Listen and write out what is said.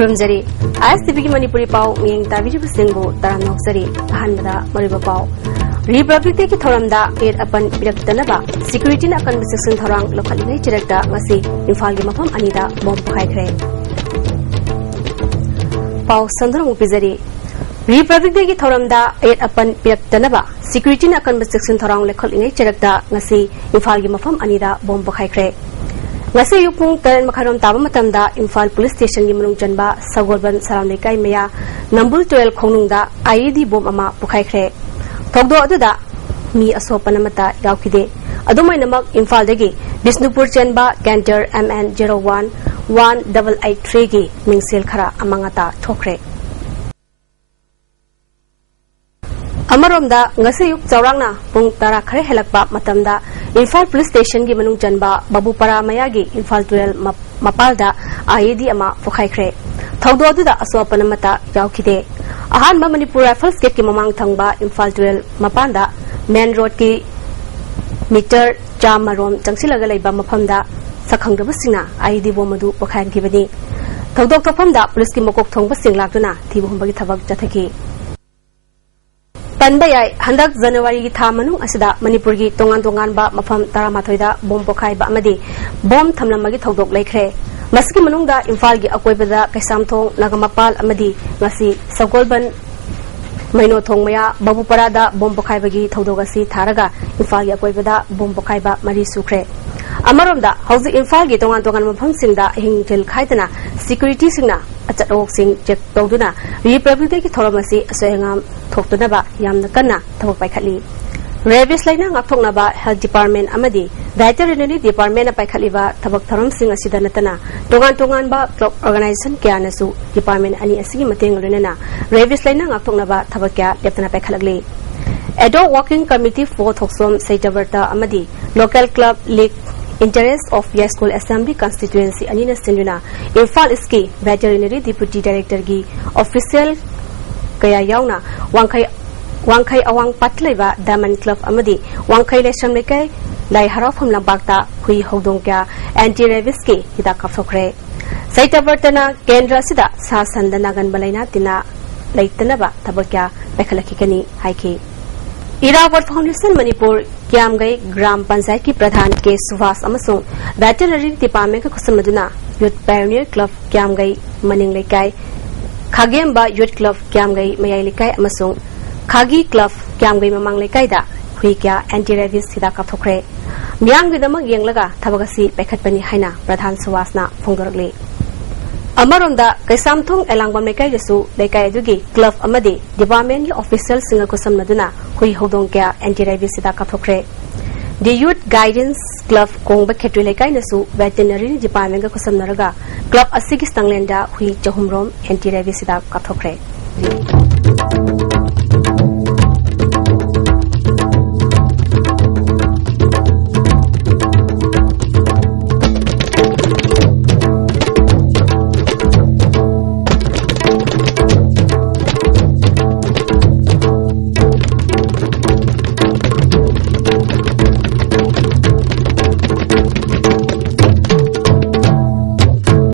Kurumjari, ISTV Manipuri Pau, Ming Tavidu Singbo, Taram Noxari, Hanada, Mariba Pau. Republic Day Thoramda, aid upon Piraktanaba, security in a conversation Thorang, locally director, Masi, Infalgimapam Anida, Bomb Haikre. Pau Sandra Mupizari. Republic Day Thoramda, aid upon Piraktanaba, security in a conversation Thorang, locally director, Masi, Infalgimapam Anida, Bomb Haikre. Ngasi yupung taran makarom taba matamda Imphal Police Station gi manung janba Sagolban Saram Lekai Maya Number 12 khonungda IED bomb ama pukhaikhre thogdo aduda mi asopanamata yaukide adumainamak Imphal dagi Bisnupur janba Canter MN01 1883 gi mingsel khara amangata thokre Amaromda ngasi yuk chawrangna pung tara khare helakpa matamda Imphal Police Station gi manung janba Babupara Mayagi Imphal 12 mapalda IED ama pukhaikre thogdo aduda aswapanamata yaukide ahanba Manipur Rifles Gate ki mamang thangba Imphal 12 mapanda main road ki meter jamarom changsilaga leiba maphamda sakhangdaba singna IED bomadu pukhain kibani thogdok thophamda police ki mokok thongba singlakduna thibumbagi thabak jathaki Panbayai, Handak January Tamanung Asida, Manipur gi Tongan Tongan ba Mafam Taramatoida, Bomb Pokai ba Amadi, Bomb Tamlamagi Togdok Lakre. Maski Manunga, Imphal gi Akwebada, Kaisamtong, Nagamapal Amadi, Masi, Sagolban Maino Tongmaya, Babu Parada, Bomb Pokai bagi Togdogasi, Taraga, Imphal gi Akwebada, Bomb Pokai ba Mari Sukre. Amaromda, Hausi Imphal gi Tongan Tongan Mafam Sinda, Hingtil Kaitana, Security Singna, Achat Sing, Jack Dogduna, Republic Day Thoramasi, Sohangam. Thoktunaba yamna kanna thok paikhali Rabies laina ngakthoknaba Health Department amadi Veterinary Department na paikhaliba thabak tharam sing asida natana tongan ba club organization kya nasu department ani asigi mateng renana Rabies laina ngakthoknaba thabak kya leptana paikhalagli Adult Working Committee for Thoksom Saitabarta amadi Local Club League Interest of Yes School Assembly Constituency anina sinduna Imphal Iski Veterinary Deputy Director gi official Kaya yauna wangkai awang patleba Diamond Club amadi wangkai lesam lekai lai harafam lambakta hui hodong kya anti-rabies ki hidak kapsokre Saitabartana Kendra sida sa sandanagan balaina tina laitanaba tabakya bekhalakikani haiki Irawat Foundation Manipur Kiamgai Gram Panchayat ki Pradhan K Suvas amasung Veterinary Department ka kusamaduna Youth Pioneer Club Kiamgai Maning Lekai Khagemba Youth Club Kiamgai Mayai Lekai amasung Khagi Club Kiamgai Mamang Lekai da hui kya anti-rabies hida kapthokre miyamgidamag yenglaga thabagasi paikhatpani haina Pradhan Suwasna phongdoragli Amaromda Kaisamthong Elangbam Lekai gasu Lekai adugi Club amadi Department ki official singa kusamnaduna hui hodong kya anti-rabies hida kapthokre The Youth Guidance Club Kongba Khetri Lekai nasu Veterinary Department ka kusamnaraga Club asigi stanglenda hui chahumrom anti-rabies hida kapthokre